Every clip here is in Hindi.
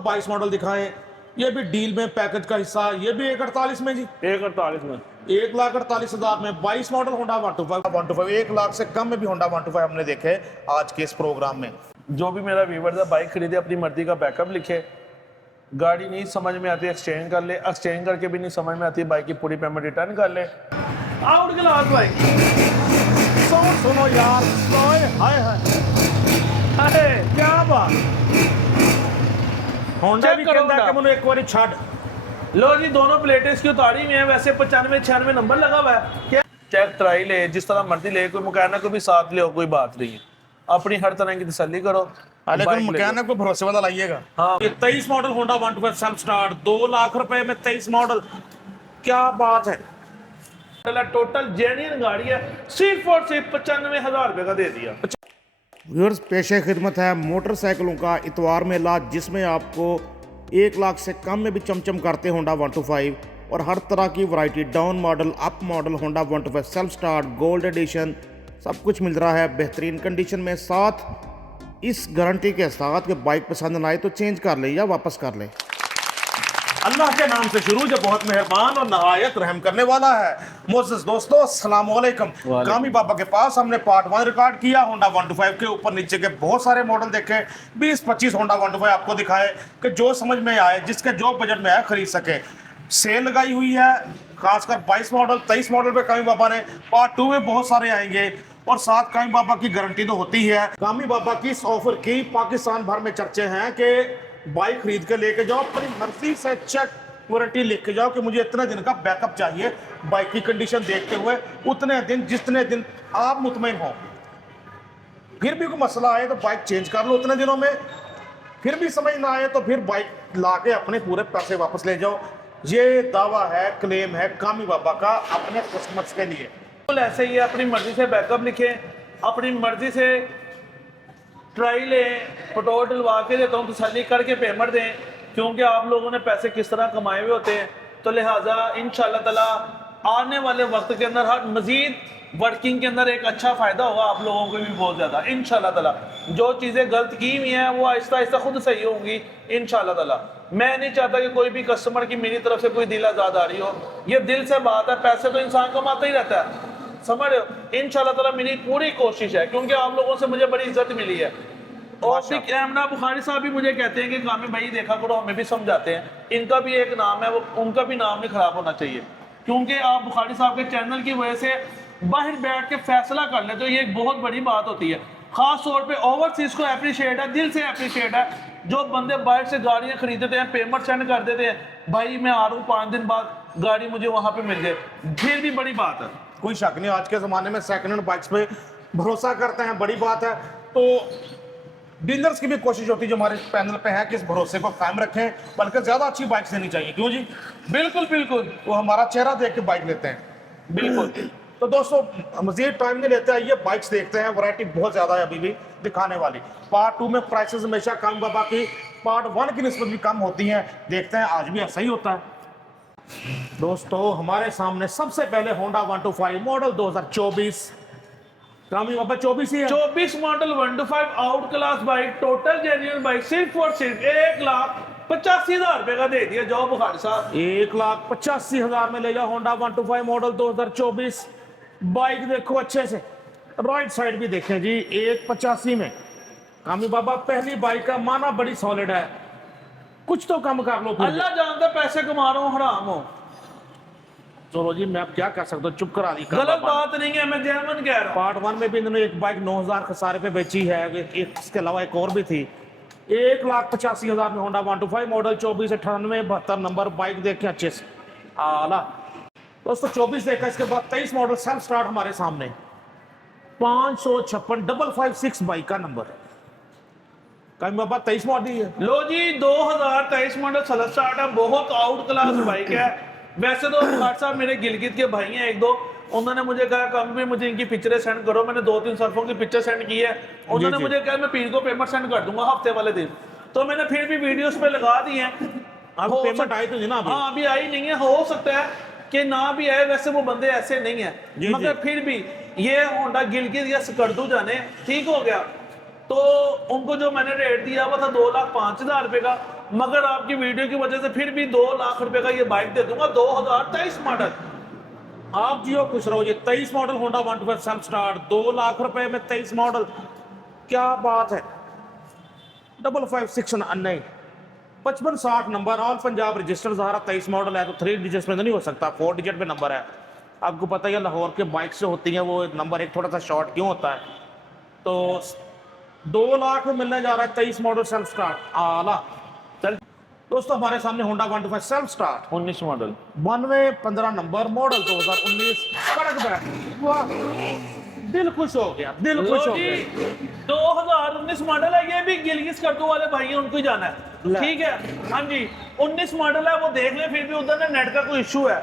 22 मॉडल दिखाएं, ये भी डील में पैकेज का हिस्सा, ये भी 148 में जी, 148 में 1,48,000 में 22 मॉडल होंडा 125 1 लाख से कम में भी होंडा 125 हमने देखे आज के इस प्रोग्राम में। जो भी मेरा व्यूवर है बाइक खरीदे अपनी मर्जी का बैकअप लिखे, गाड़ी नहीं समझ में आती एक्सचेंज कर ले, एक्सचेंज करके भी नहीं समझ में आती बाइक की पूरी पेमेंट रिटर्न कर ले। आउट क्लास बाइक सुनो यार, हाय हाय अरे क्या बात, होंडा चेक भी करो कहता है कि होंडा। मैंने एक बार छाड़। लो जी दोनों प्लेटें इसकी उतारी हुई हैं, वैसे 95-96 नंबर लगा हुआ है। क्या चेक ट्राई ले, जिस तरह मर्जी ले, कोई मैकेनिक को भी साथ ले, कोई बात नहीं है, अपनी हर तरह की तसल्ली करो। लेकिन बाइक ले लो। मैकेनिक को भरोसे वाला लाइएगा। हाँ ये 23 model Honda 125 self start 2 lakh रुपए में 23 मॉडल, क्या बात है। टोटल जेन्युइन गाड़ी है, सिर्फ और सिर्फ 95,000 रुपए का दे दिया। व्यूअर्स, पेशे खिदमत है मोटरसाइकिलों का इतवार मेला, जिसमें आपको 1 लाख से कम में भी चमचम करते होंडा 125 और हर तरह की variety, down model, up model, Honda 125 self start, gold edition, सब कुछ मिल रहा है बेहतरीन कंडीशन में, साथ इस गारंटी के साथ कि बाइक पसंद ना आए तो चेंज कर ले या वापस कर ले। अल्लाह के नाम से शुरू, जो बहुत मेहरबान और नहायत रहम करने वाला है। मोअज़्ज़िज़ दोस्तों, अस्सलाम वालेकुम। कामी बाबा के पास हमने पार्ट 1 रिकॉर्ड किया होंडा 125 के ऊपर नीचे के बहुत सारे मॉडल देखे, 20-25 होंडा 125 आपको दिखाए कि जो समझ में आए, जिसके जो बजट में आए खरीद सके। सेल लगाई हुई है खासकर 22 मॉडल 23 मॉडल पे कामी बाबा ने। पार्ट 2 में बहुत सारे आएंगे और साथ कामी बाबा की गारंटी तो होती है। कामी बाबा की इस ऑफर की पाकिस्तान भर में चर्चे हैं कि बाइक खरीद के लेके जाओ, अपनी मर्जी से चेक वारंटी लिख के जाओ कि मुझे इतने दिन का बैकअप चाहिए, बाइक की कंडीशन देखते हुए उतने दिन, जितने दिन आप मुतमईन हो। फिर भी कोई मसला आए तो बाइक चेंज कर लो उतने दिनों में, फिर भी समझ ना आए तो फिर बाइक ला के अपने पूरे पैसे वापस ले जाओ। ये दावा है, क्लेम है कामी बाबा का अपने कस्टमर्स के लिए। बिल्कुल ऐसे ही है, अपनी मर्जी से बैकअप लिखें, अपनी मर्जी से ट्राई लें, पेट्रोल डलवा के देता हूँ, तसल्ली करके पेमेंट दें, क्योंकि आप लोगों ने पैसे किस तरह कमाए हुए होते हैं। तो लिहाजा इंशाल्लाह ताला आने वाले वक्त के अंदर हर मजीद वर्किंग के अंदर एक अच्छा फ़ायदा होगा आप लोगों को भी बहुत ज़्यादा इंशाल्लाह ताला। जो चीज़ें गलत की हुई हैं वो आहिस्ता आहिस्ता खुद सही होंगी इंशाल्लाह ताला। मैं नहीं चाहता कि कोई भी कस्टमर की मेरी तरफ से कोई दिल आज़ाद आ रही हो, ये दिल से बात है, पैसे तो इंसान कमाता ही रहता है, समझ रहे हो। इंशाल्लाह ताला मेरी पूरी कोशिश है, क्योंकि आप लोगों से मुझे बड़ी इज्जत मिली है। और भी इमरान बुखारी साहब भी मुझे कहते हैं कि कामी भाई देखा करो, हमें भी समझाते हैं, इनका भी एक नाम है, वो उनका भी नाम नहीं खराब होना चाहिए, क्योंकि आप बुखारी साहब के चैनल की वजह से बाहर बैठ के फैसला कर ले तो ये एक बहुत बड़ी बात होती है। खास तौर पे ओवरसीज को अप्रिशिएट है, दिल से अप्रिशिएट है। जो बंदे बाहर से गाड़ियाँ खरीदते हैं, पेमेंट सेंड कर देते हैं, भाई मैं आ रहा हूँ 5 दिन बाद गाड़ी मुझे वहाँ पे मिल जाए, फिर भी बड़ी बात है। कोई शक नहीं, आज के ज़माने में सेकंड हैंड बाइक्स पे भरोसा करते हैं, बड़ी बात है। तो डीलर्स की भी कोशिश होती है जो हमारे पैनल पे है कि इस भरोसे को कायम रखें, बल्कि ज़्यादा अच्छी बाइक्स देनी चाहिए। क्यों जी? बिल्कुल बिल्कुल, वो हमारा चेहरा देख के बाइक लेते हैं। बिल्कुल। तो दोस्तों मजीद टाइम नहीं लेते, आइए बाइक्स देखते हैं। वैरायटी बहुत ज़्यादा है अभी भी दिखाने वाली। पार्ट 2 में प्राइसेस हमेशा कामी बाबा की पार्ट 1 की निस्बत भी कम होती हैं, देखते हैं आज भी ऐसा ही होता है। दोस्तों हमारे सामने सबसे पहले होंडा 125 मॉडल 2024, कामी बाबा 24 ही है। 24 model 125 out class bike, total genuine bike, सिर्फ और सिर्फ 1,85,000 रुपए का दे दिया। जाओ बुखारी साहब, 1,85,000 में ले जाओ होंडा 125 मॉडल 2024। बाइक देखो अच्छे से, राइट साइड भी देखें जी, 1,85 में। कामी बाबा पहली बाइक का माना बड़ी सॉलिड है, कुछ तो कम कर लो। अल्लाह जानता पैसे कमा रहा हूँ हराम हो। चलो जी, मैं अब क्या कर सकता हूँ, चुप करा दी। गलत बात नहीं है, मैं जेन्युइन कह रहा हूँ। पार्ट 1 में भी इन्होंने एक बाइक 9,000 खसारे पे बेची है, इसके अलावा एक और भी थी। 1,85,000 में होंडा 125 मॉडल 24 98 72 नंबर बाइक देखे अच्छे से आला। दोस्तों 24 देखा, इसके बाद 23 मॉडल सेल्फ स्टार्ट हमारे सामने 556 556 बाइक का नंबर। कहीं बाबा 23 मॉडल है। लो जी 2023 मॉडल सेल्फ स्टार्ट है, बहुत आउट क्लास बाइक है। वैसे तो बुखारी साहब मेरे गिलगित के भाई हैं एक दो, उन्होंने मुझे कहा कम भी मुझे इनकी पिक्चरें सेंड करो। मैंने 2-3 सरफों की पिक्चर सेंड की है, उन्होंने मुझे कहा मैं पीर को पेमेंट सेंड कर दूंगा हफ्ते वाले दिन। तो मैंने फिर भी वीडियोस पे लगा दी हैं। अब पेमेंट आई तो नहीं ना अभी? हाँ अभी आई नहीं है, हो सकता है कि ना भी आए, वैसे वो बंदे ऐसे नहीं है, मगर फिर भी ये होंडा गिलगित या स्कर्दू जाने ठीक हो गया। तो उनको जो मैंने रेट दिया वो था 2,05,000 रुपए का, मगर आपकी वीडियो की वजह से फिर भी 2 लाख रुपए का ये बाइक दे दूंगा 2023 मॉडल। आप जियो खुश रहो। ये 23 model Honda 125 self start 2 lakh रुपए में 23 मॉडल, क्या बात है। 5569 नहीं 5560 नंबर, ऑल पंजाब रजिस्टर, ज़ाहरा 23 मॉडल है तो 3 डिजिट में तो नहीं हो सकता, 4 डिजिट पे नंबर है। आपको पता ही है लाहौर के बाइक से होती हैं वो नंबर एक थोड़ा सा शॉर्ट क्यों होता है। तो 2 लाख में मिलने जा रहा है 23 मॉडल सेल्फ स्टार्ट आला। चल दोस्तों हमारे सामने Honda 125 self start 19 model 9215 number model 2019 कड़क बैक। वाह, दिल खुश हो गया, दिल खुश हो गया। 2019 मॉडल है, ये भी गिलगिस करतू वाले भाई हैं उनको ही जाना है, ठीक है। हाँ जी 19 मॉडल है, वो देख ले, फिर भी उधर ना नेट का कोई इशू है।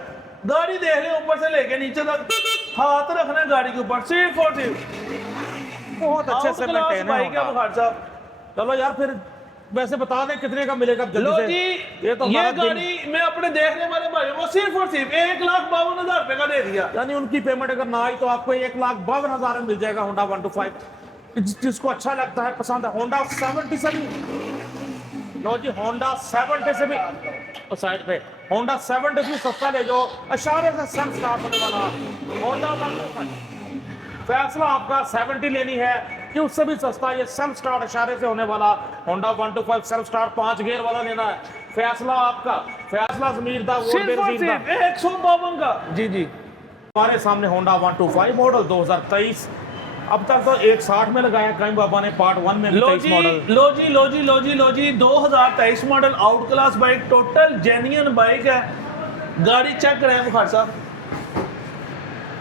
गाड़ी देख ले ऊपर से लेके नीचे तक, हाथ रखना है गाड़ी के ऊपर, सिर्फ और सिर्फ बहुत अच्छे से मेंटेन भाई क्या है। बुखार साहब। चलो यार फिर वैसे बता दें कितने का मिलेगा जल्दी लो से। जी ये तो ये हमारा दिल- गाड़ी मैं अपने देखने वाले भाइयों को सिर्फ और सिर्फ 1,52,000 रुपए का दे दिया। यानी उनकी पेमेंट अगर ना आई तो आपको 1,52,000 में मिल जाएगा होंडा 125। जिसको अच्छा लगता है, पसंद है, होंडा 77। लो जी होंडा 70 से भी तो साइड पे होंडा 70 से भी सस्ता ले जाओ, अशारे से सेल्फ स्टार्ट होने वाला होंडा 125। फैसला आपका 70 लेनी है कि उससे भी सस्ता ये सेल्फ स्टार्ट अशारे से होने वाला होंडा 125 सेल्फ स्टार्ट 5 गियर वाला लेना है। फैसला आपका, फैसला ज़मीर दा, वोट सिर्फ और बेनज़ीर दा। सिर्फ 152 का। जी जी हमारे सामने होंडा 125 मॉडल 2023। अब तक तो 160 में लगाया कहीं बाबा ने, पार्ट 1 में भी लो 23 जी मॉडल। लो जी लो जी लो जी लो जी 2023 model out class bike, total genuine bike है। गाड़ी चेक करें बुखार साहब,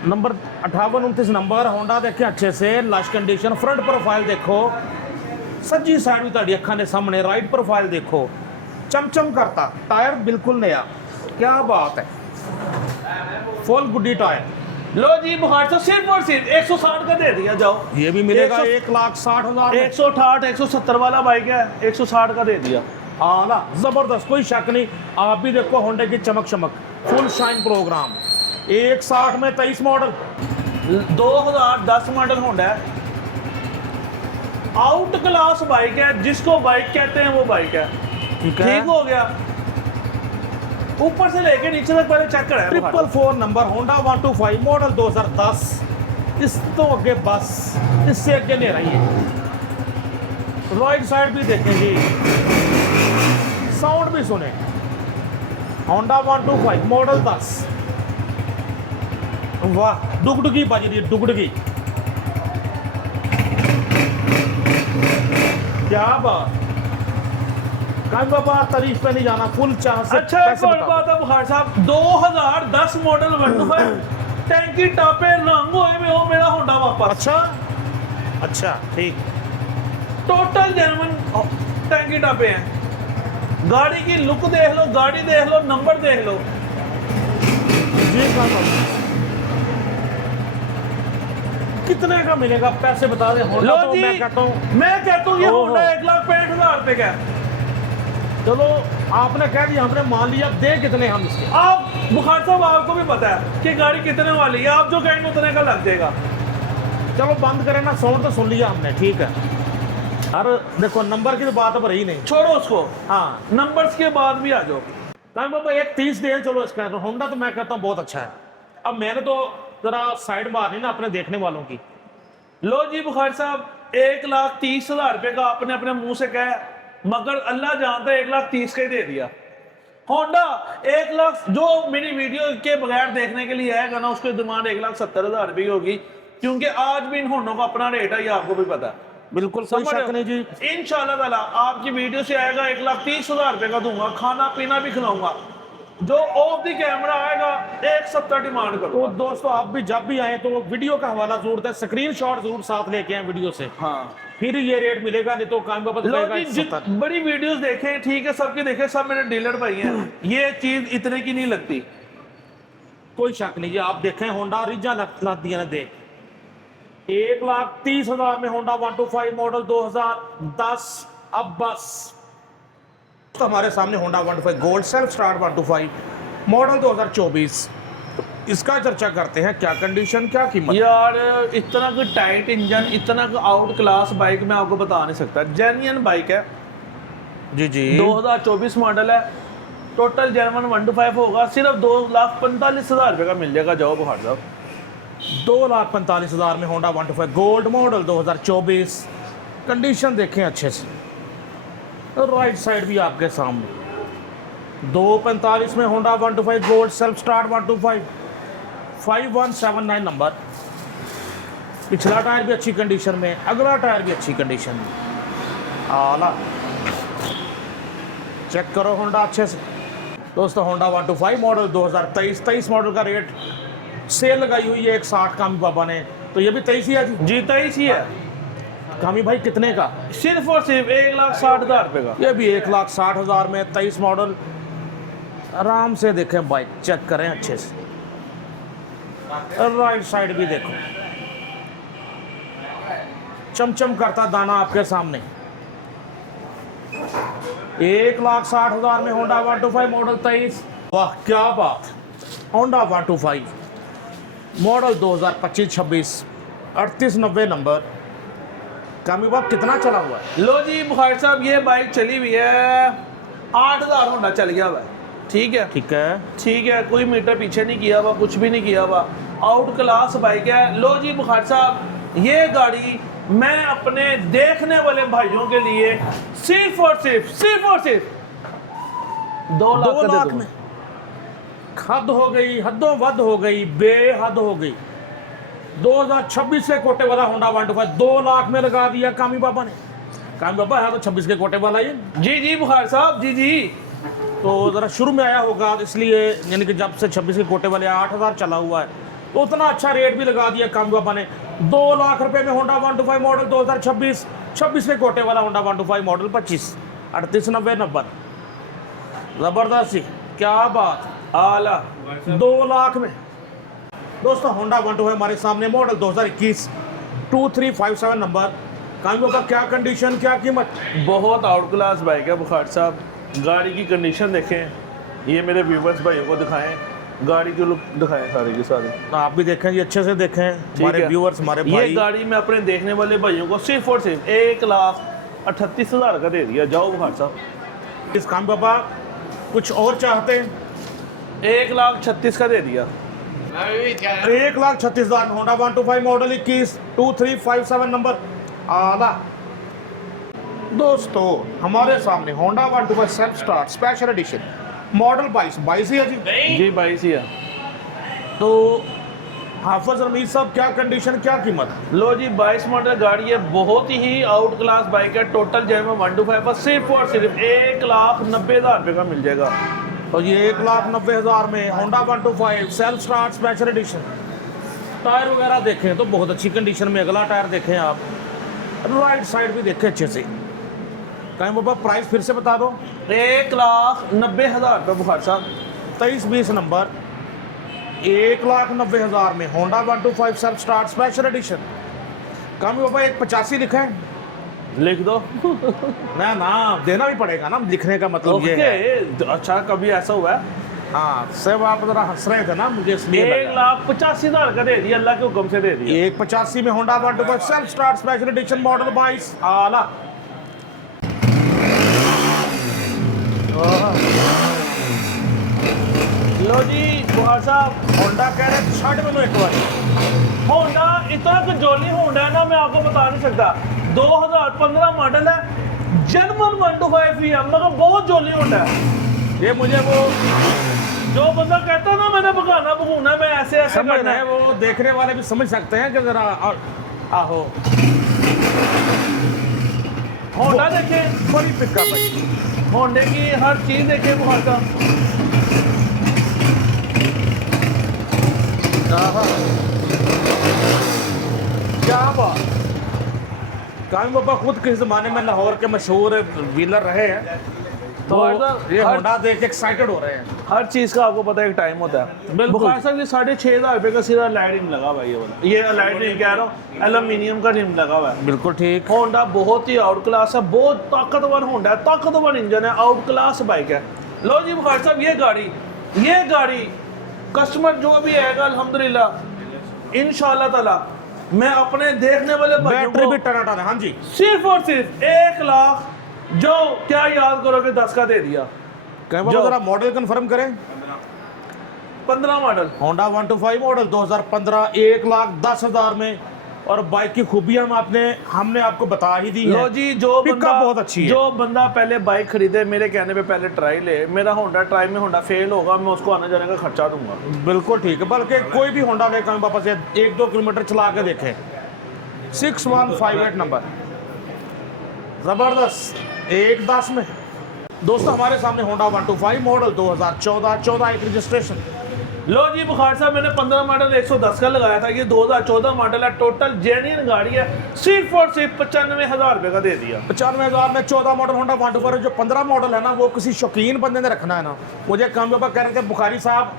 नंबर 5829 नंबर होंडा देखे अच्छे से, लश कंडीशन, फ्रंट प्रोफाइल देखो, सज्जी साइड भी ताड़ी अखा ने सामने, राइट प्रोफाइल देखो, चमचम करता, टायर बिल्कुल नया, क्या बात है, फुल गुड्डी टायर। लो जी बुखार साहब सिर्फ और सिर्फ 160 का दे दिया। जाओ ये भी मिलेगा 160,000 1,60,000 168 170 वाला बाइक है, 160 का दे दिया। आला जबरदस्त, कोई शक नहीं। आप भी देखो होंडे की चमक चमक, फुल शाइन प्रोग्राम। 160 में 23 मॉडल 2010 मॉडल होंडा है, आउट क्लास बाइक है, जिसको बाइक कहते हैं वो बाइक है। ठीक है, ठीक हो गया, ऊपर से लेके नीचे तक पहले चेक करें। 444 नंबर होंडा 125 मॉडल 2010। इस तो आगे बस, इससे आगे नहीं रही है। राइट साइड भी देखें जी, साउंड भी सुने। Honda 125 model 10। वाह, डुगडुगी बज रही है, डुगडुगी, क्या बात। कहीं बाबा तारीफ पे नहीं जाना, फुल चाह से। अच्छा एक और बात है बुखार साहब, 2010 मॉडल 125 टैंकी टापे रंग होए में हो मेरा होंडा वापस। अच्छा अच्छा, ठीक, टोटल जेन्युइन टैंकी टापे हैं। गाड़ी की लुक देख लो, गाड़ी देख लो, नंबर देख लो जी। कितने का मिलेगा, पैसे बता दे। होंडा लो तो जी, मैं कहता हूँ मैं कहता हूँ ये ओहो। होंडा 1,65,000 रुपए का है। चलो आपने कह दिया, हमने मान लिया, दे कितने हम इसके। आप बुखार साहब आपको भी पता है कि गाड़ी कितने वाली है, आप जो कहेंगे उतने का लग जाएगा। चलो बंद करें ना, साउंड तो सुन लिया हमने, ठीक है। अरे देखो नंबर की तो बात अब रही नहीं। छोड़ो उसको, हाँ, नंबर्स के बाद भी आ जाओ। टाइम बाबा 1:30 दे, चलो इसका होंडा तो मैं कहता हूँ बहुत अच्छा है। अब मैंने तो जरा साइड मारनी ना अपने देखने वालों की। लो जी बुखार साहब 1,30,000 रुपए का आपने अपने मुंह से कहा, मगर अल्लाह जानता है 1,30,000 का ही दे दिया। होंडा 1 लाख, जो मेरी वीडियो के बगैर देखने के लिए आएगा ना, उसकी डिमांड 1,70,000 रुपये होगी, क्योंकि आज भी इन होंडों का अपना रेट है, ये आपको भी पता है। बिल्कुल कोई शक नहीं जी। इंशाल्लाह ताला आपकी वीडियो से आएगा 1,30,000 रुपये का दूंगा, खाना पीना भी खिलाऊंगा। जो ऑफ द कैमरा आएगा 1,70,000 डिमांड तो करूंगा। दोस्तों आप भी जब भी आए तो वीडियो का हवाला जरूर दें, स्क्रीनशॉट जरूर साथ लेके आए वीडियो से, हाँ फिर ये रेट मिलेगा, नहीं तो काम बाबा लो बताएगा जी, 70। बड़ी वीडियोस देखें, ठीक है, सबकी देखें, सब मेरे डीलर भाई हैं, ये चीज इतने की नहीं लगती। कोई शक नहीं जी। आप देखें होंडा रिजा ला दिया ना दे, 1,30,000 में होंडा 125 मॉडल 2010। अब बस तो हमारे सामने Honda 125 gold self start 125 model 2024। इसका चर्चा करते हैं, क्या कंडीशन, क्या कीमत। यार इतना कोई टाइट इंजन, इतना आउट क्लास बाइक मैं आपको बता नहीं सकता। जेन्युइन बाइक है, जी जी 2024 मॉडल है, टोटल जर्मन 125 होगा, सिर्फ 2,45,000 रुपये का मिल जाएगा। जाओ बुखार साहब, 2,45,000 में होंडा 125 गोल्ड मॉडल 2024। कंडीशन देखें अच्छे से, राइट साइड भी आपके सामने। 2,45 में Honda 125 gold self start 125, 5179 number. पिछला टायर भी अच्छी कंडीशन में, अगला टायर भी अच्छी कंडीशन में। आला चेक करो होंडा अच्छे से दोस्तों। होंडा 125 मॉडल 2023 मॉडल का रेट सेल लगाई हुई है 160 कामी बाबा ने, तो ये भी 23 ही है जी। जी 23 ही है। कामी भाई कितने का? सिर्फ और सिर्फ 1,60,000 रुपये का। ये भी 1,60,000 में 23 मॉडल। आराम से देखें बाइक, चेक करें अच्छे से, राइट साइड भी देखो, चमचम करता दाना आपके सामने। 1,60,000 में होंडा 125 मॉडल 23। वाह क्या बात। Honda 125 model 2025-26, 3890 number. कामी बात कितना चला हुआ है? लो जी बुखार साहब, ये बाइक चली हुई है 8,000 होंडा चल गया हुआ है। ठीक है, ठीक है, ठीक है, कोई मीटर पीछे नहीं किया हुआ, कुछ भी नहीं किया हुआ, आउट क्लास बाइक है। लो जी बुखार साहब, ये गाड़ी मैं अपने देखने वाले भाइयों के लिए सिर्फ और सिर्फ 2 लाख में हद हो गई, हदों वद हो गई, बेहद हो गई। 2026 के कोटे वाला होंडा 125 2 लाख में लगा दिया कामी बाबा ने। कामी बाबा है तो 26 के कोटे वाला ये। जी जी बुखार साहब, जी जी। तो ज़रा शुरू में आया होगा, इसलिए यानी कि जब से 26 के कोटे वाले 8,000 चला हुआ है, तो उतना अच्छा रेट भी लगा दिया कामी बाबा ने। 2 लाख रुपए में होंडा 125 मॉडल 2026, 26 के कोटे वाला होंडा 125 मॉडल 25, 3890 नंबर। ज़बरदस्त, क्या बात, आला। 2 लाख में दोस्तों होंडा 125 हमारे सामने, मॉडल 2021, 2357 नंबर। कामी बाबा क्या कंडीशन, क्या कीमत? बहुत आउट क्लास बाइक है बुखार साहब। गाड़ी की कंडीशन देखें, ये मेरे व्यूवर्स भाइयों को दिखाएं, गाड़ी की लुक दिखाएं सारे के सारे। तो आप भी देखें, ये अच्छे से देखें, हमारे व्यूअर्स, हमारे ये भाई। गाड़ी में अपने देखने वाले भाइयों को सिर्फ और सिर्फ 1,38,000 का दे दिया। जाओ बुखार साहब। इस काम बाबा कुछ और चाहते हैं? 1,36,000 का दे दिया। 1,36,000 होंडा 125 मॉडल 21, 2357 नंबर। आला दोस्तों हमारे सामने Honda 125 self start special edition model 22 ही है जी। जी 22 ही है। तो हाफिज रमीज साहब, क्या कंडीशन, क्या कीमत? लो जी 22 मॉडल गाड़ी है, बहुत ही आउट क्लास बाइक है। टोटल जर्मन 125 पर सिर्फ और सिर्फ 1,90,000 रुपये का मिल जाएगा। तो ये 1,90,000 में Honda 125 self start special edition. Tyre वगैरह देखें तो बहुत अच्छी कंडीशन में, अगला टायर देखें आप, राइट साइड भी देखें अच्छे से। कहीं बाबा प्राइस फिर से बता दो। 1,90,000 रुपये बुखार साहब। 2320 नंबर, 1,90,000 में Honda 125 self start special edition. कहीं बाबा 1,85 लिखा है, लिख दो। ना ना देना भी पड़ेगा ना, लिखने का मतलब ये है। अच्छा कभी ऐसा हुआ है? हाँ सब आप जरा हंस रहे थे ना, मुझे इसलिए 1,85,000 का दे दिया, अल्लाह के हुक्म से दे दिया। 1,85 में Honda 125 self start special edition model 22। आला लो जी बुखार साहब, होंडा कह रहे छठ में एक बार होंडा इतना कजोली होंडा है ना, मैं आपको बता नहीं सकता। 2015 मॉडल है, जर्मन 125 ही है, मगर बहुत जोली होंडा है। ये मुझे वो जो बंदा कहता है ना मैंने भगाना भगूना, मैं ऐसे ऐसे समझ करना रहे हैं, है, वो देखने वाले भी समझ सकते हैं कि जरा आहो होंडा देखें, बड़ी पिकअप है, होंडे की हर चीज देखें बुखार साहब। क्या बात। कामी बाबा खुद किस जमाने में लाहौर के मशहूर व्हीलर रहे हैं, तो ये होंडा देख के एक्साइटेड हो रहे हैं। हर चीज का आपको पता है एक टाइम होता है। बिल्कुल। बुखार साहब ये 6,500 रुपये का सीधा लाइट रिम लगा हुआ है, ये वाला, ये लाइट रिम कह रहा हूँ, एल्यूमिनियम का रिम लगा हुआ है। बिल्कुल ठीक। होंडा बहुत ही आउट क्लास है, बहुत ताकतवर होंडा है, ताकतवर इंजन है, आउट क्लास बाइक है। लो जी बुखार साहब, ये गाड़ी कस्टमर जो भी आएगा अल्हम्दुलिल्लाह इंशाअल्लाह ताला मैं अपने देखने वाले भाइयों बैटरी को भी टनाटन है। हाँ जी, सिर्फ और सिर्फ जो क्या याद करोगे 10 का दे दिया। कैमरा जो- जरा मॉडल कंफर्म करें। 15 मॉडल होंडा 125 मॉडल 2015 1,10,000 में। और बाइक की खूबियां हमने आपको बता ही दी लो है। जी, जो पिकअप बंदा बहुत अच्छी है। जो बंदा पहले बाइक खरीदे मेरे कहने पे पहले ट्राई ले, मेरा होंडा ट्राई में होंडा फेल होगा, मैं उसको आने जाने का खर्चा दूंगा। बिल्कुल ठीक है, बल्कि कोई भी होंडा ले कहीं पापा से 1-2 किलोमीटर चला के देखें। 6158 नंबर, जबरदस्त 1,10 में। दोस्तों हमारे सामने होंडा 125 मॉडल 2014 एक रजिस्ट्रेशन। लो जी बुखार साहब, मैंने 15 मॉडल 110 का लगाया था, ये 2014 मॉडल है, टोटल जेन्युइन गाड़ी है, सिर्फ और सिर्फ 95,000 रुपये का दे दिया। 95,000 में 14 मॉडल होंडा 125। जो 15 मॉडल है ना, वो किसी शौकीन बंदे ने रखना है ना। मुझे कम पापा कह रहे थे बुखारी साहब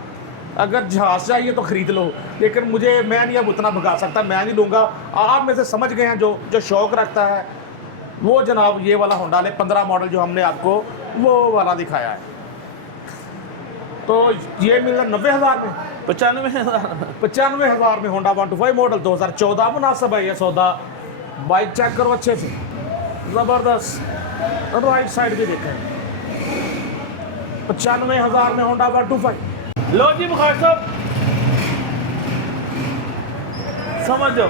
अगर जहाज चाहिए तो खरीद लो, लेकिन मैं नहीं अब उतना भगा सकता, मैं नहीं लूँगा। आप में से समझ गए हैं जो शौक रखता है वो जनाब ये वाला होंडा ले। 15 मॉडल जो हमने आपको वो वाला दिखाया है, तो ये मिल रहा 90,000 में। 95,000 में होंडा 125 मॉडल 2014 मुनासिब है ये सौदा। बाइक चेक करो अच्छे से, ज़बरदस्त। राइट साइड भी देखें, 95,000 में होंडा 125। लो जी बुखार साहब, समझ जाओ,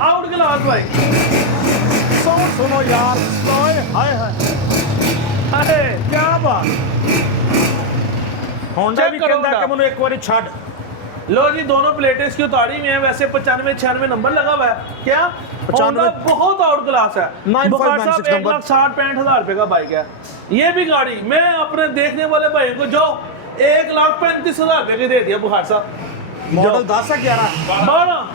आउट क्लास बाइक। साउंड सुनो यार, हाय हाय अरे क्या बात। होंडा चेक भी करो कहता है होंडा। कि मैंने एक बार छाड़। लो जी, दोनों प्लेटें इसकी उतारी हुई हैं, वैसे 95-96 नंबर लगा हुआ है। क्या 95 होंडा बहुत आउट क्लास है। 95, बुखार साहब 96 नंबर। 1,60,65,000 रुपए का बाइक है। ये भी गाड़ी मैं अपने देखने वाले भाइयों को जो 1,35,000 रुपए की दे दिया बुखार साहब। मॉडल 10 है 11 12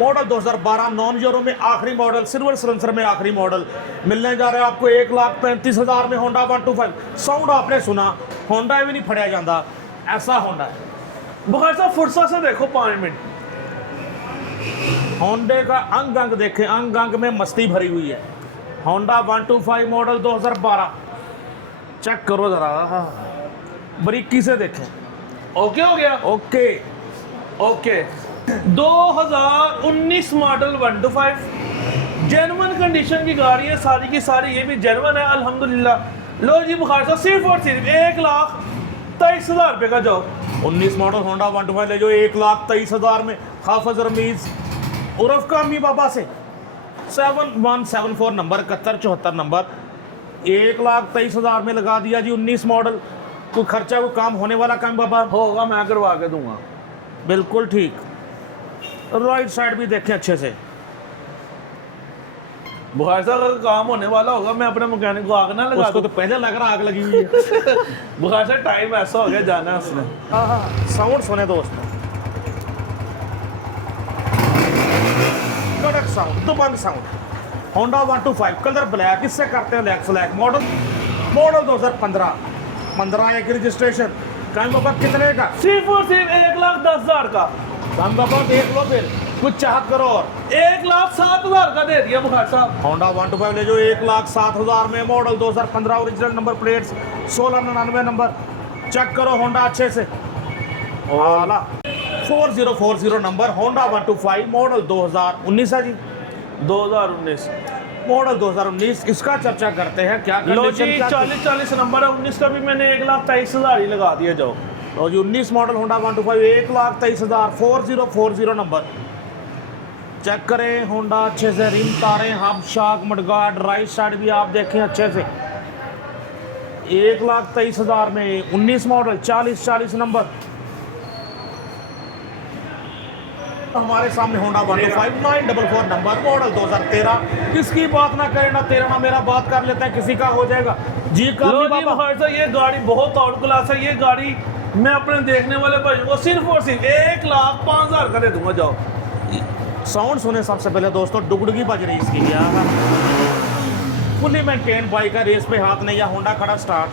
मॉडल 2012 नॉन यूरो में आखिरी मॉडल, सिल्वर सलेंसर में आखिरी मॉडल मिलने जा रहा है आपको 1,35,000 में होंडा 125। साउंड आपने सुना, होंडा भी नहीं फड़िया जाता, ऐसा होंडा है। बुखार साहब फुर्सत से देखो 5 मिनट। होंडे का अंग अंग देखें, अंग अंग में मस्ती भरी हुई है। होंडा 125 मॉडल 2012 चेक करो जरा, बारीकी से देखें। ओके हो गया, okay okay. 2019 model 125 genuine condition की गाड़ी है, सारी की सारी, ये भी जेन्युइन है अल्हम्दुलिल्लाह। लो जी बुखार साहब, सिर्फ और सिर्फ 1,23,000 रुपये का जाओ। 19 मॉडल होंडा 125 ले जो 1,23,000 में। हाफिज रमीज उर्फ का अम्मी बाबा से 7174 नंबर 7174 नंबर 1,23,000 में लगा दिया जी। 19 मॉडल, कोई खर्चा कोई काम होने वाला काम बाबा? होगा, मैं करवा के दूंगा। बिल्कुल ठीक। राइट साइड भी देखें अच्छे से। बुखार साहब अगर काम होने वाला होगा मैं अपने मैकेनिक को आग ना लगा उसको दूं। तो पहले लग रहा आग लगी हुई है। बुखार साहब टाइम ऐसा हो गया, जाना है उसने। साउंड सुने दोस्त, कड़क साउंड, दबंग साउंड। होंडा 125 कलर ब्लैक, इससे करते हैं लैक्स लैक। मॉडल 2015 15 एक रजिस्ट्रेशन। काम बाबा कितने का? सिर्फ और सिर्फ 1,10,000 का। काम बाबा देख लो, फिर कुछ चाहत करो और 1,07,000 का दे दिया बुखार साहब। होंडा 125 ले जो 1,07,000 में। Model 2015 original number plates 1699 number. Check करो होंडा अच्छे से। आला 4040 नंबर होंडा 125 मॉडल 2019 है जी। 2019 मॉडल 2019 इसका चर्चा करते हैं। क्या लो कंडीशन जी, क्या थी? 40 नंबर है। 19 का भी मैंने 1,23,000 ही लगा दिया जाओ। लो जी 19 मॉडल होंडा 125 1,23,000 4040 नंबर। चेक करें होंडा अच्छे से, रिम तारे, हब शाक मडगार्ड, राइट साइड भी आप देखें अच्छे से। 1,23,000 में 19 मॉडल 40 नंबर। हमारे सामने होंडा 125 944 नंबर मॉडल 2013। किसकी बात ना करें ना तेरा ना मेरा, बात कर लेते हैं, किसी का हो जाएगा जी। लो कामी जी बाबा बुखार साहब, ये गाड़ी बहुत आउट क्लास है। ये गाड़ी मैं अपने देखने वाले भाइयों को सिर्फ और सिर्फ 1,05,000 का दे दूंगा जाओ। साउंड सुने सबसे पहले दोस्तों, डुगडुगी बज रही इसकी। क्या फुली मेंटेन बाइक है, रेस पे हाथ नहीं है। होंडा खड़ा स्टार्ट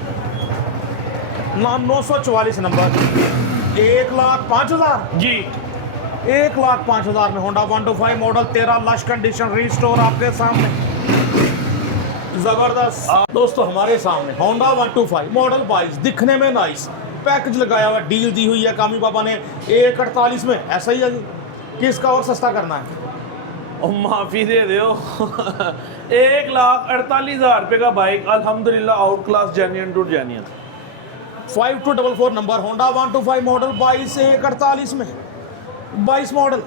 944 नंबर 1,05,000 जी 1,05,000 में Honda 125 model 13 lush condition restore आपके सामने। जबरदस्त दोस्तों, हमारे सामने होंडा 125 मॉडल 22 दिखने में नाइस, पैकेज लगाया हुआ, डील दी हुई है कामी बाबा ने 1,48 में। ऐसा ही है जी, कि इसका और सस्ता करना है? और माफ़ी दे दो 1,48,000 रुपये का बाइक अल्हम्दुलिल्लाह out class genuine to genuine. 5244 number Honda 125 model 22/1/48 में 22 मॉडल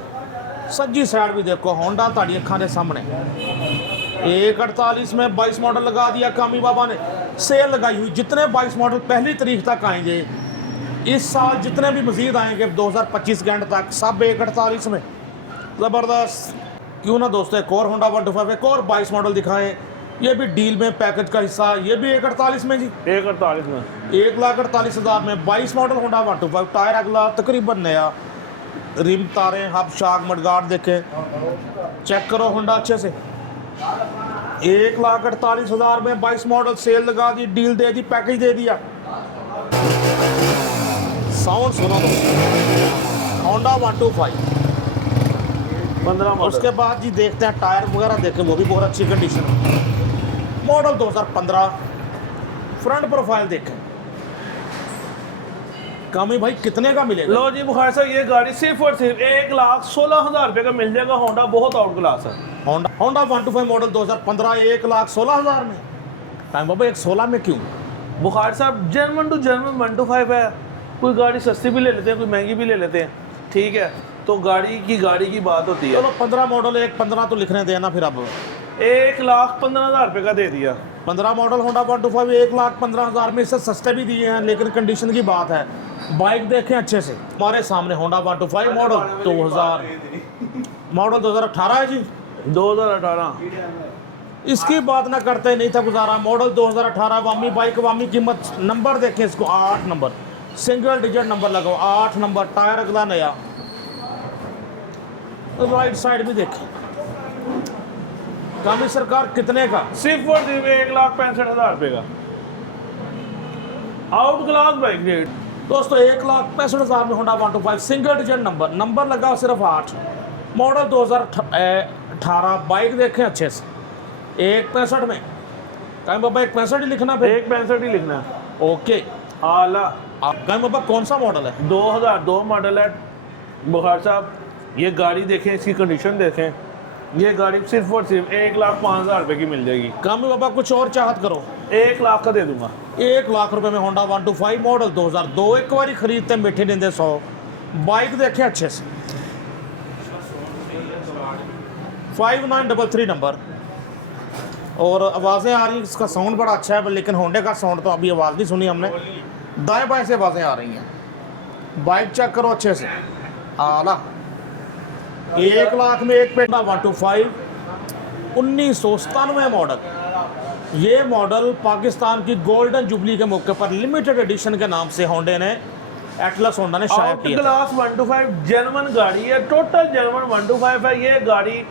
सज्जी साइड भी देखो होंडा ताड़ी अखा के सामने 1/48 में 22 मॉडल लगा दिया कामी बाबा ने। सेल लगाई हुई जितने 22 मॉडल पहली तारीख तक आएंगे इस साल जितने भी मजीद आएंगे 2025 के एंड तक सब 1/48 में ज़बरदस्त। क्यों ना दोस्तों एक और होंडा 125 एक और 22 मॉडल दिखाएं, ये भी डील में पैकेज का हिस्सा, ये भी 1/48 में जी 1,48 में 1,48,000 में 22 मॉडल होंडा 125। टायर अगला तकरीबन नया, रिम तारे हब शाक मडगार्ड देखें, चेक करो होंडा अच्छे से। 1,48,000 में 22 मॉडल सेल लगा दी, डील दे दी, पैकेज दे दिया। साउंड सुनो दोस्तों होंडा 125 15 मॉडल। उसके बाद जी देखते हैं टायर वगैरह देखें, वो भी बहुत अच्छी कंडीशन है। मॉडल 2015, फ्रंट प्रोफाइल देखें। कामी भाई कितने का मिलेगा? लो जी बुखार साहब ये गाड़ी सिर्फ और सिर्फ 1,16,000 रुपये का मिल जाएगा। होंडा बहुत आउट क्लास है। होंडा 125 मॉडल 2015 1,16,000 में। टाइम बाबा 1,16 में क्यों? बुखार साहब जर्मन टू जर्मन 125 है। कोई गाड़ी सस्ती भी ले लेते हैं, कोई महंगी भी ले लेते हैं, ठीक है, तो गाड़ी की बात होती है। चलो 15 मॉडल 1,15 तो लिखने देना फिर। अब 1,15,000 रुपये का दे दिया। 15 मॉडल होंडा 125 1,15,000 में, इससे सस्ते भी दिए हैं, लेकिन कंडीशन की बात है। बाइक देखें अच्छे से, हमारे सामने होंडा 125 मॉडल 2018 है जी 2018। इसकी बात ना करते नहीं था गुजारा। मॉडल 2018 वामी बाइक, वामी कीमत। नंबर देखें इसको 8 नंबर, सिंगल डिजिट नंबर लगाओ 8 नंबर। टायर अगला नया, राइट साइड भी देखें। कामी सरकार कितने का? सिर्फ और सिर्फ 1,65,000 रुपये का आउट क्लास बाइक रेट। दोस्तों 1,65,000 में होंडा 125 सिंगल डिजिट नंबर लगाओ सिर्फ 8। मॉडल 2018। बाइक देखें अच्छे से 1,65 में। कामी बाबा 1,65 ही लिखना फिर। 1,65 ही लिखना है। ओके आला कामी बाबा कौन सा मॉडल है? 2002 मॉडल है बुखार साहब। ये गाड़ी देखें, इसकी कंडीशन देखें। ये गाड़ी सिर्फ और सिर्फ 1,05,000 रुपये की मिल जाएगी। कामी बाबा कुछ और चाहत करो 1 लाख का दे दूंगा। 1 लाख रुपए में होंडा 125 मॉडल 2002। एक बारी खरीदते मीठे देंगे 100। बाइक देखें अच्छे से 5933 नंबर। और आवाज़ें आ रही, इसका साउंड बड़ा अच्छा है, लेकिन होंडे का साउंड तो अभी आवाज़ नहीं सुनी हमने। दाएं बाएं से आवाज़ें आ रही हैं। बाइक चेक करो अच्छे से, आला 1 लाख में एक पे 125 1997 मॉडल। ये मॉडल पाकिस्तान की गोल्डन जुबली के मौके पर लिमिटेड एडिशन के नाम से होंडे ने, एटलस होंडा ने शाया किया। क्लास 125 जर्मन गाड़ी है, टोटल जर्मन 125 है। ये गाड़ी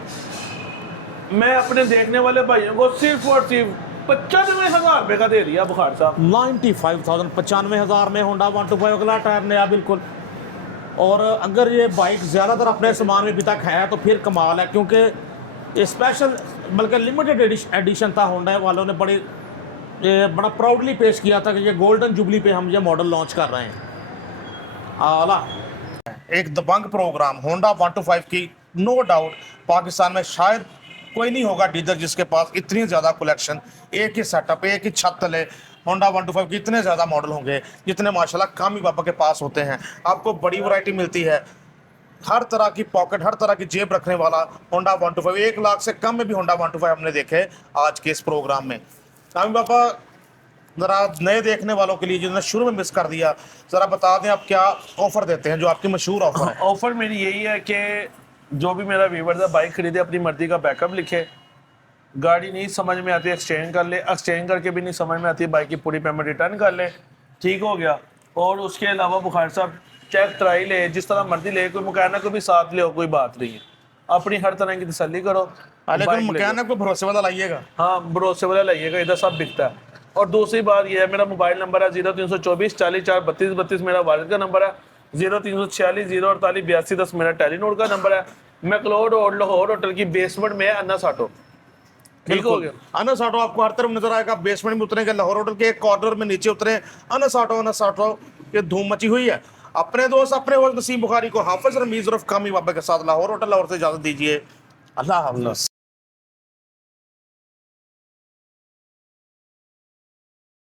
मैं अपने देखने वाले भाइयों को सिर्फ और सिर्फ 95,000 रुपये का दे दिया बुखार साहब। 95,000 95,000 में होंडा 125 अगला टायर नया बिल्कुल। और अगर ये बाइक ज़्यादातर अपने सामान में भी तक है तो फिर कमाल है, क्योंकि ये स्पेशल बल्कि लिमिटेड एडिशन था। होंडा वालों ने बड़ा प्राउडली पेश किया था कि ये गोल्डन जुबली पे हम ये मॉडल लॉन्च कर रहे हैं। आला एक दबंग प्रोग्राम होंडा 125 की, नो डाउट पाकिस्तान में शायद कोई नहीं होगा डीलर जिसके पास इतनी ज़्यादा कलेक्शन, एक ही सेटअप, एक ही छत तले होंडा 125 के इतने ज़्यादा मॉडल होंगे जितने माशाल्लाह कामी बाबा के पास होते हैं। आपको बड़ी वैरायटी मिलती है, हर तरह की पॉकेट, हर तरह की जेब रखने वाला होंडा 125। 1 लाख से कम में भी होंडा 125 हमने देखे आज के इस प्रोग्राम में। कामी बाबा ज़रा नए देखने वालों के लिए जिन्होंने शुरू में मिस कर दिया, ज़रा बता दें आप क्या ऑफ़र देते हैं, जो आपकी मशहूर ऑफ़र है। ऑफ़र मेरी यही है कि जो भी मेरा व्यूवर है बाइक खरीदे, अपनी मर्जी का बैकअप लिखे, गाड़ी नहीं समझ में आती एक्सचेंज कर ले, एक्सचेंज करके भी नहीं समझ में आती बाइक की पूरी पेमेंट रिटर्न कर ले, ठीक हो गया। और उसके अलावा बुखार साहब चेक ट्राई ले, जिस तरह मर्जी ले, कोई मकैनिक को भी साथ ले हो, कोई बात नहीं है, अपनी हर तरह की तसल्ली करो। लेकिन मकैनिक को भरोसे वाला लाइएगा। हाँ भरोसे वाला लाइएगा, इधर सब बिकता है। और दूसरी बात यह है, मेरा मोबाइल नंबर है 0324 40 4 32 32, मेरा वालिद का नंबर है 0346 048 82 10, मेरा टेलीनोड का नंबर है। मैक्लोड और लाहौर होटल की बेसमेंट में है अन्ना साटो, ठीक हो गया। अनस ऑटो आपको हर तरफ नजर आएगा। बेसमेंट में उतरेंगे, लाहौर होटल के एक कॉर्नर में नीचे उतरे, अनस ऑटो ये धूम मची हुई है। अपने दोस्त अपने वक्त नसीम बुखारी को हाफिज रमीज उर्फ कामी बाबा के साथ लाहौर होटल, लाहौर से इजाजत दीजिए। अल्लाह हाफिज़।